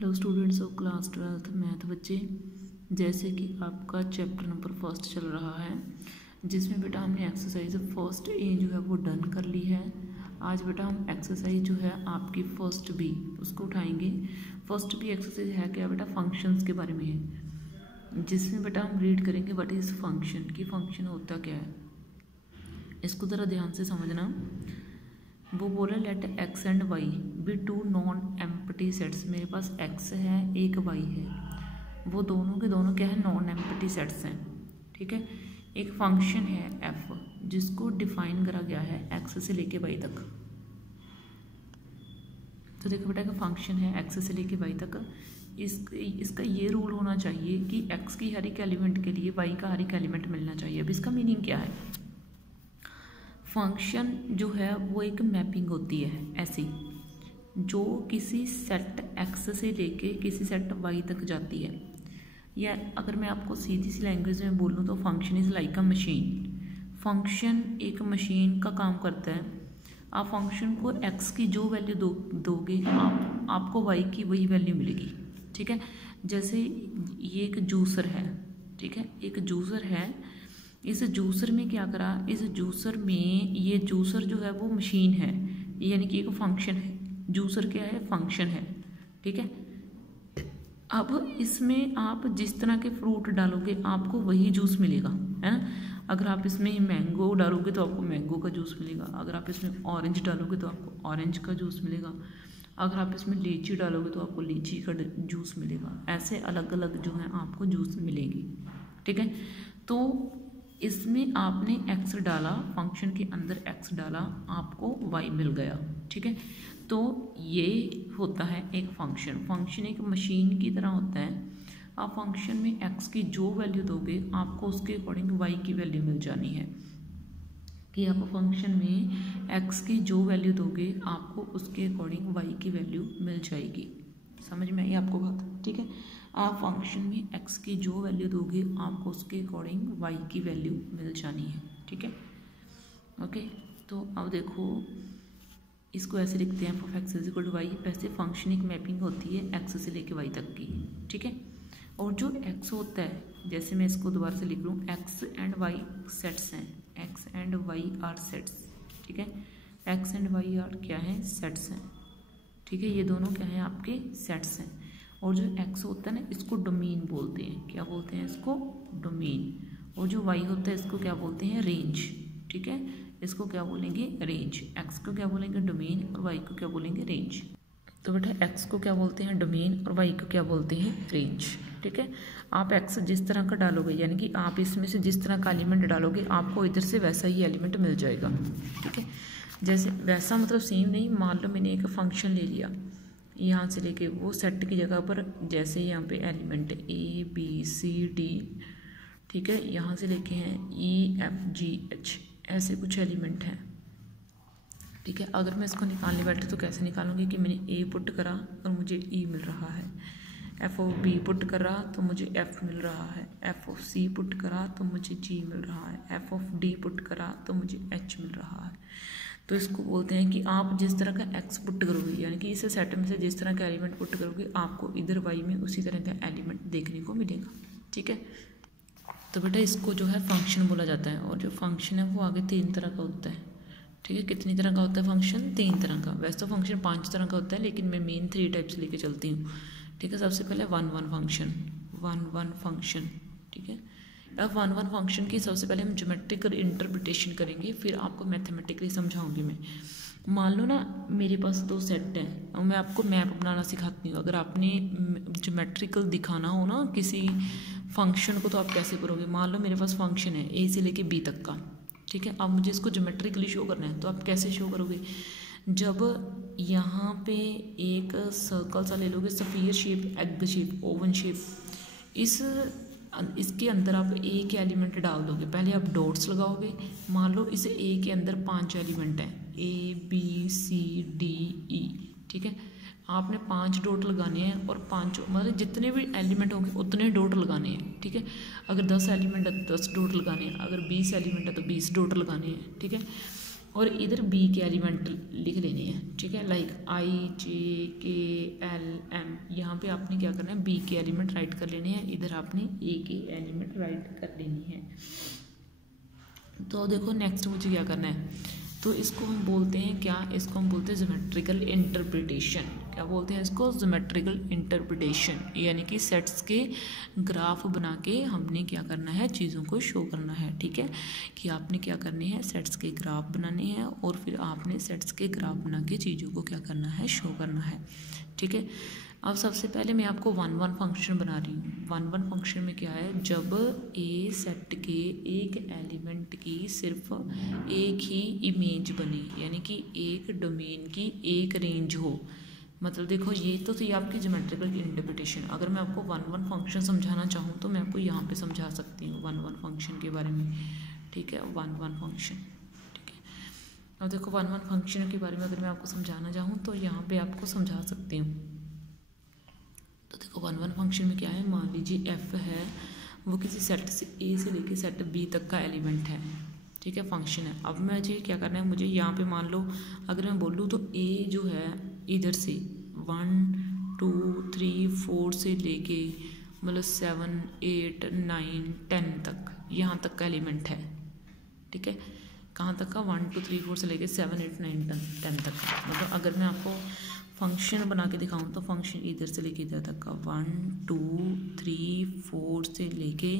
Hello students of class 12th math बच्चे, जैसे कि आपका चैप्टर नंबर फर्स्ट चल रहा है जिसमें बेटा हमने एक्सरसाइज फर्स्ट ए जो है वो डन कर ली है। आज बेटा हम एक्सरसाइज जो है आपकी फर्स्ट बी उसको उठाएंगे। फर्स्ट बी एक्सरसाइज है क्या बेटा, फंक्शंस के बारे में है, जिसमें बेटा हम रीड करेंगे व्हाट इज़ फंक्शन, की फंक्शन होता क्या है। इसको ज़रा ध्यान से समझना। वो बोला let X and Y be two non empty sets. मेरे पास एक्स है एक वाई है, वो दोनों के दोनों क्या है, नॉन एम्प्टी सेट्स हैं। ठीक है, एक फंक्शन है एफ जिसको डिफाइन करा गया है एक्स से लेके वाई तक। तो देखो बेटा, का फंक्शन है एक्स से लेके वाई तक। इसका ये रूल होना चाहिए कि एक्स की हर एक एलिमेंट के लिए वाई का हर एक एलिमेंट मिलना चाहिए। अब इसका मीनिंग क्या है, फंक्शन जो है वो एक मैपिंग होती है ऐसी जो किसी सेट एक्स से लेके किसी सेट वाई तक जाती है। या अगर मैं आपको सीधी सी लैंग्वेज में बोलूँ तो function is like a machine. Function एक मशीन का काम करता है। आप फंक्शन को एक्स की जो वैल्यू दोगे आपको वाई की वही वैल्यू मिलेगी। ठीक है, जैसे ये एक जूसर है। ठीक है, एक जूसर है। इस जूसर में क्या करा, इस जूसर में ये जूसर जो है वो मशीन है, यानी कि एक फंक्शन है। जूसर क्या है, फंक्शन है। ठीक है, अब इसमें आप जिस तरह के फ्रूट डालोगे आपको वही जूस मिलेगा, है ना। अगर आप इसमें मैंगो डालोगे तो आपको मैंगो का जूस मिलेगा। अगर आप इसमें ऑरेंज डालोगे तो आपको ऑरेंज का जूस मिलेगा। अगर आप इसमें लीची डालोगे तो आपको लीची का जूस मिलेगा। ऐसे अलग अलग जो है आपको जूस मिलेगी। ठीक है, तो इसमें आपने एक्स डाला, फंक्शन के अंदर एक्स डाला, आपको वाई मिल गया। ठीक है, तो ये होता है एक फंक्शन। फंक्शन एक मशीन की तरह होता है। आप फंक्शन में एक्स की जो वैल्यू दोगे आपको उसके अकॉर्डिंग वाई की वैल्यू मिल जानी है। कि आप फंक्शन में एक्स की जो वैल्यू दोगे आपको उसके अकॉर्डिंग वाई की वैल्यू मिल जाएगी। समझ में आई आपको बात। ठीक है, आप फंक्शन में एक्स की जो वैल्यू दोगे आपको उसके अकॉर्डिंग वाई की वैल्यू मिल जानी है। ठीक है, ओके। तो अब देखो, इसको ऐसे लिखते हैं F X is equal to Y. वैसे फंक्शन एक मैपिंग होती है एक्स से लेके वाई तक की। ठीक है, और जो एक्स होता है, जैसे मैं इसको दोबारा से लिख लूँ, एक्स एंड वाई सेट्स हैं। X and Y are sets. ठीक है, एक्स एंड वाई आर क्या है, सेट्स हैं। ठीक है, ये दोनों क्या है, आपके सेट्स हैं। और जो एक्स होता है ना, इसको डोमेन बोलते हैं। क्या बोलते हैं इसको, डोमेन। और जो वाई होता है इसको क्या बोलते हैं, रेंज। ठीक है, इसको क्या बोलेंगे, रेंज। एक्स को क्या बोलेंगे, डोमेन, और वाई को क्या बोलेंगे, रेंज। तो बेटा एक्स को क्या बोलते हैं, डोमेन, और वाई को क्या बोलते हैं, रेंज। ठीक है, आप एक्स जिस तरह का डालोगे, यानी कि आप इसमें से जिस तरह का एलिमेंट डालोगे आपको इधर से वैसा ही एलिमेंट मिल जाएगा। ठीक है, जैसे वैसा मतलब सेम नहीं। मान लो मैंने एक फंक्शन ले लिया, यहाँ से लेके वो सेट की जगह पर, जैसे यहाँ पे element A B C D, ठीक है, यहाँ से लेके हैं ई एफ जी एच, ऐसे कुछ एलिमेंट हैं। ठीक है, अगर मैं इसको निकालने बैठे तो कैसे निकालूंगी कि मैंने ए पुट करा और मुझे ई मिल रहा है, एफ ऑफ बी पुट करा तो मुझे एफ मिल रहा है, एफ ऑफ सी पुट करा तो मुझे जी मिल रहा है, एफ ऑफ डी पुट करा तो मुझे एच मिल रहा है। तो इसको बोलते हैं कि आप जिस तरह का एक्स पुट करोगे, यानी कि इस सेट में से जिस तरह का एलिमेंट पुट करोगे आपको इधर वाई में उसी तरह का एलिमेंट देखने को मिलेगा। ठीक है, तो बेटा इसको जो है फंक्शन बोला जाता है। और जो फंक्शन है वो आगे 3 तरह का होता है। ठीक है, कितनी तरह का होता है फंक्शन, 3 तरह का। वैसे तो फंक्शन 5 तरह का होता है, लेकिन मैं मेन 3 टाइप्स लेके चलती हूँ। ठीक है, सबसे पहले 1 फंक्शन, 1 फंक्शन। ठीक है, अब 1 फंक्शन की सबसे पहले हम ज्योमेट्रिकल इंटरप्रिटेशन करेंगे, फिर आपको मैथमेटिकली समझाऊंगी मैं। मान लो ना मेरे पास 2 सेट हैं और मैं आपको मैप बनाना सिखाती हूँ। अगर आपने ज्योमेट्रिकल दिखाना हो ना किसी फंक्शन को तो आप कैसे करोगे। मान लो मेरे पास फंक्शन है ए से लेके बी तक का। ठीक है, अब मुझे इसको ज्योमेट्रिकली शो करना है, तो आप कैसे शो करोगे, जब यहाँ पे एक सर्कल सा ले लोगे, sphere shape, egg shape, oven shape, इसके अंदर आप ए के एलिमेंट डाल दोगे। पहले आप डॉट्स लगाओगे। मान लो इस ए के अंदर 5 एलिमेंट हैं, ए बी सी डी ई। ठीक है, आपने 5 डॉट लगाने हैं और 5 मतलब जितने भी एलिमेंट होंगे उतने डॉट लगाने हैं। ठीक है, अगर 10 एलिमेंट है तो 10 डॉट लगाने हैं, अगर 20 एलिमेंट है तो 20 डॉट लगाने हैं। ठीक है, और इधर बी के एलिमेंट लिख लेने हैं, ठीक है, लाइक आई जे के एल एम। यहाँ पे आपने क्या करना है, बी के एलिमेंट राइट कर लेने हैं, इधर आपने ए के एलिमेंट राइट कर लेनी है। तो देखो नेक्स्ट मुझे क्या करना है, तो इसको हम बोलते हैं क्या, इसको हम बोलते हैं ज्योमेट्रिकल इंटरप्रिटेशन। क्या बोलते हैं इसको, ज्योमेट्रिकल इंटरप्रिटेशन, यानी कि सेट्स के ग्राफ बना के हमने क्या करना है, चीज़ों को शो करना है। ठीक है, कि आपने क्या करने हैं, सेट्स के ग्राफ बनाने हैं और फिर आपने सेट्स के ग्राफ बना के चीज़ों को क्या करना है, शो करना है। ठीक है, अब सबसे पहले मैं आपको 1-1 फंक्शन बना रही हूँ। 1-1 फंक्शन में क्या है, जब ए सेट के एक एलिमेंट की सिर्फ एक ही इमेज बने, यानी कि एक डोमेन की एक रेंज हो, मतलब देखो ये तो थी आपकी ज्योमेट्रिकल इंटरप्रिटेशन। अगर मैं आपको 1-1 फंक्शन समझाना चाहूँ तो मैं आपको यहाँ पे समझा सकती हूँ 1-1 फंक्शन के बारे में। ठीक है, 1-1 फंक्शन। ठीक है, अब देखो 1-1 फंक्शन के बारे में अगर मैं आपको समझाना चाहूँ तो यहाँ पे आपको समझा सकती हूँ। तो देखो 1-1 फंक्शन में क्या है, मान लीजिए एफ है, वो किसी सेट से ए से लेके सेट बी तक का एलिमेंट है। ठीक है, फंक्शन है। अब मुझे क्या करना है, मुझे यहाँ पे मान लो अगर मैं बोलूँ तो ए जो है इधर से 1 2 3 4 से लेके मतलब 7 8 9 10 तक, यहाँ तक का एलिमेंट है। ठीक है, कहाँ तक का, 1 2 3 4 से लेके 7 8 9 10 तक का। मतलब अगर मैं आपको फंक्शन बना के दिखाऊँ तो फंक्शन इधर से लेके इधर तक का 1 2 3 4 से लेके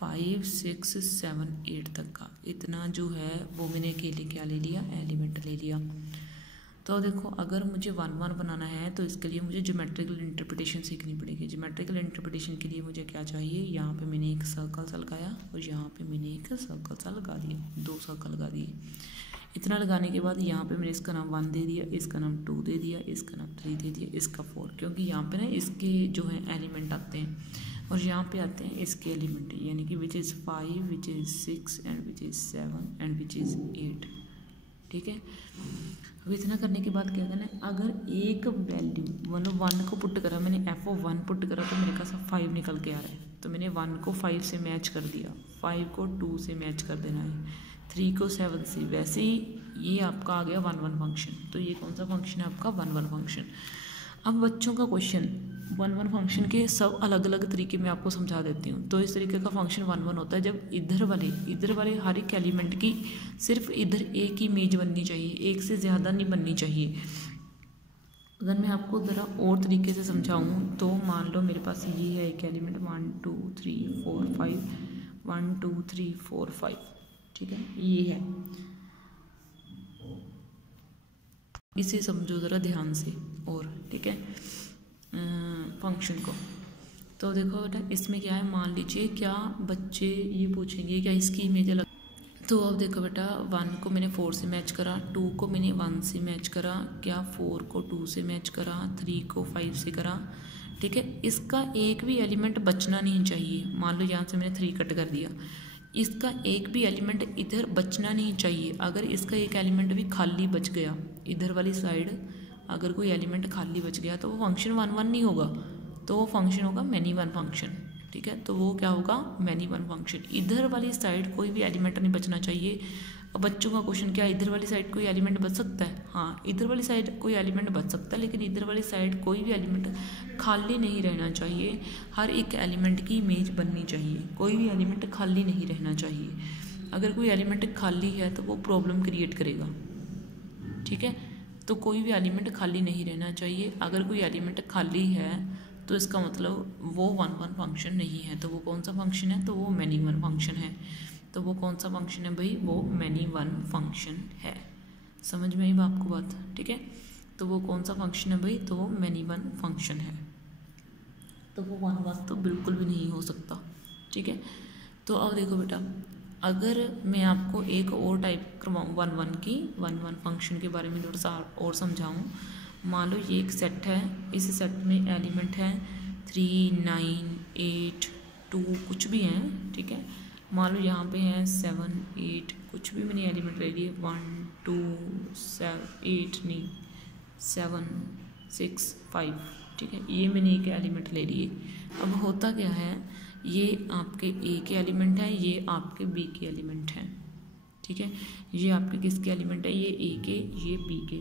5 6 7 8 तक का, इतना जो है वो मैंने अकेले क्या ले लिया, एलिमेंट ले लिया। तो देखो अगर मुझे 1-1 बनाना है तो इसके लिए मुझे ज्योमेट्रिकल इंटरप्रिटेशन सीखनी पड़ेगी। ज्योमेट्रिकल इंटरप्रिटेशन के लिए मुझे क्या चाहिए, यहाँ पे मैंने एक सर्कल सा लगाया और यहाँ पे मैंने एक सर्कल सा लगा दिया, 2 सर्कल लगा दिए। इतना लगाने के बाद यहाँ पे मैंने इसका नाम 1 दे दिया, इसका नाम 2 दे दिया, इसका नाम 3 दे दिया, इसका 4, क्योंकि यहाँ पे ना इसके जो है एलिमेंट आते हैं और यहाँ पे आते हैं इसके एलिमेंट, यानी कि which is 5 which is 6 and which is 7 and which is 8। ठीक है, अब इतना करने के बाद क्या करना है, अगर एक वैल्यू मतलब 1 को पुट करा मैंने, f(1) पुट करा तो मेरे पास 5 निकल के आ रहा है, तो मैंने 1 को 5 से मैच कर दिया, 5 को 2 से मैच कर देना है, 3 को 7 से। वैसे ही ये आपका आ गया 1-1 फंक्शन। तो ये कौन सा फंक्शन है आपका, 1-1 फंक्शन। अब बच्चों का क्वेश्चन, 1-1 फंक्शन के सब अलग अलग तरीके में आपको समझा देती हूँ। तो इस तरीके का फंक्शन 1-1 होता है जब इधर वाले हर एक एलिमेंट की सिर्फ इधर एक ही इमेज बननी चाहिए, एक से ज़्यादा नहीं बननी चाहिए। अगर मैं आपको ज़रा और तरीके से समझाऊँ तो मान लो मेरे पास ये है एक एलिमेंट 1 2 3 4 5, 1 2 3 4 5। ठीक है, ये है, इसे समझो ज़रा ध्यान से और। ठीक है, फंक्शन को तो देखो बेटा इसमें क्या है, मान लीजिए क्या बच्चे ये पूछेंगे क्या इसकी इमेज अलग, तो अब देखो बेटा 1 को मैंने 4 से मैच करा, 2 को मैंने 1 से मैच करा, क्या 4 को 2 से मैच करा, 3 को 5 से करा। ठीक है, इसका एक भी एलिमेंट बचना नहीं चाहिए। मान लो यहाँ से मैंने 3 कट कर दिया, इसका एक भी एलिमेंट इधर बचना नहीं चाहिए। अगर इसका एक एलिमेंट भी खाली बच गया इधर वाली साइड, अगर कोई एलिमेंट खाली बच गया तो वो फंक्शन 1-1 नहीं होगा, तो वो फंक्शन होगा मैनी वन फंक्शन। ठीक है, तो वो क्या होगा, मैनी वन फंक्शन। इधर वाली साइड कोई भी एलिमेंट नहीं बचना चाहिए। अब बच्चों का क्वेश्चन क्या, इधर वाली साइड कोई एलिमेंट बच सकता है? हाँ, इधर वाली साइड कोई एलिमेंट बच सकता है, लेकिन इधर वाली साइड कोई भी एलिमेंट खाली नहीं रहना चाहिए। हर एक एलिमेंट की इमेज बननी चाहिए, कोई भी एलिमेंट खाली नहीं रहना चाहिए। अगर कोई एलिमेंट खाली है तो वो प्रॉब्लम क्रिएट करेगा। ठीक है, तो कोई भी एलिमेंट खाली नहीं रहना चाहिए। अगर कोई एलिमेंट खाली है तो इसका मतलब वो 1-1 फंक्शन नहीं है। तो वो कौन सा फंक्शन है, तो वो मैनी वन फंक्शन है। तो वो कौन सा फंक्शन है भाई, वो मैनी वन फंक्शन है। समझ में आई आपको बात? ठीक है, तो वो कौन सा फंक्शन है भाई, तो वो मैनी वन फंक्शन है। तो वो 1-1 तो बिल्कुल भी नहीं हो सकता। ठीक है, तो अब देखो बेटा, अगर मैं आपको एक और टाइप करवाऊँ 1-1 की, 1-1 फंक्शन के बारे में थोड़ा सा और समझाऊँ। मान लो ये एक सेट है, इस सेट में एलिमेंट है 3 9 8 2 कुछ भी हैं। ठीक है, मान लो यहाँ पे हैं 7 8 कुछ भी मैंने एलिमेंट ले लिए, 1 2 7 8 नहीं 7 6 5। ठीक है, ये मैंने एक एलिमेंट ले लिए। अब होता क्या है, ये आपके ए के एलिमेंट हैं, ये आपके बी के एलिमेंट हैं। ठीक है। ये आपके किसके एलिमेंट है, ये ए के, ये बी के।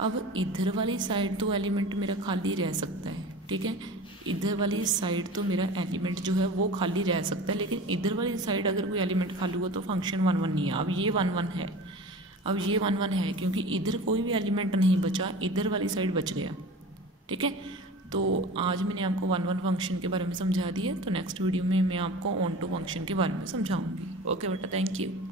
अब इधर वाली साइड तो एलिमेंट मेरा खाली रह सकता है, ठीक है, इधर वाली साइड तो मेरा एलिमेंट जो है वो खाली रह सकता है, लेकिन इधर वाली साइड अगर कोई एलिमेंट खाली हुआ तो फंक्शन 1 1 नहीं है। अब ये 1 1 है, अब ये 1 1 है क्योंकि इधर कोई भी एलिमेंट नहीं बचा, इधर वाली साइड बच गया, ठीक है। तो आज मैंने आपको 1 1 फंक्शन के बारे में समझा दिया, तो नेक्स्ट वीडियो में मैं आपको ऑन टू फंक्शन के बारे में समझाऊंगी। ओके बेटा, थैंक यू।